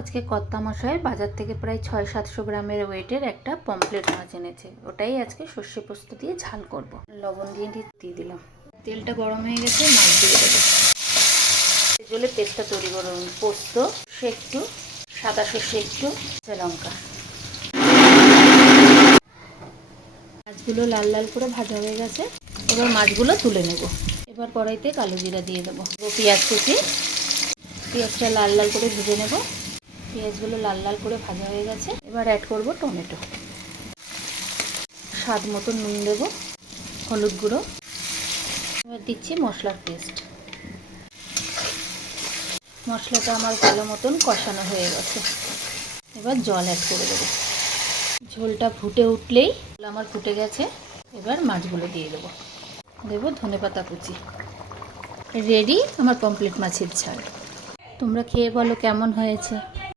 আজকে কর্তামশাই বাজার থেকে প্রায় 600-700 গ্রামের ওয়েটের একটা পমফ্রেট মাছ এনেছে। ওটাই আজকে সর্ষে পোস্ত দিয়ে ঝাল করব। লবণ দিয়ে দিলাম। তেলটা গরম হয়ে গেছে, মাছ দিয়ে দেবো। জলে পেস্টটা তৈরি করুন। পোস্ত সে একটু, সাদা সর্ষে একটু, লঙ্কা। মাছগুলো লাল লাল করে ভাজা হয়ে গেছে। এবার মাছগুলো তুলে নেব। এবার কড়াইতে কালো জিরা দিয়ে দেবো। পেঁয়াজ কুচি, পেঁয়াজটা লাল লাল করে ভেজে নেব। পেঁয়াজগুলো লাল লাল করে ভাজা হয়ে গেছে। এবার অ্যাড করব টমেটো। স্বাদ মতো নুন দেব, হলুদ গুঁড়ো। এবার দিচ্ছি মশলার পেস্ট। মশলাটা আমার ভালো মতন কষানো হয়ে গেছে। এবার জল অ্যাড করে দেবো। ঝোলটা ফুটে উঠলেই, আমার ফুটে গেছে, এবার মাছগুলো দিয়ে দেবো। ধনেপাতা কুচি। রেডি আমার পমফ্রেট মাছের ঝাল। তোমরা খেয়ে বলো কেমন হয়েছে।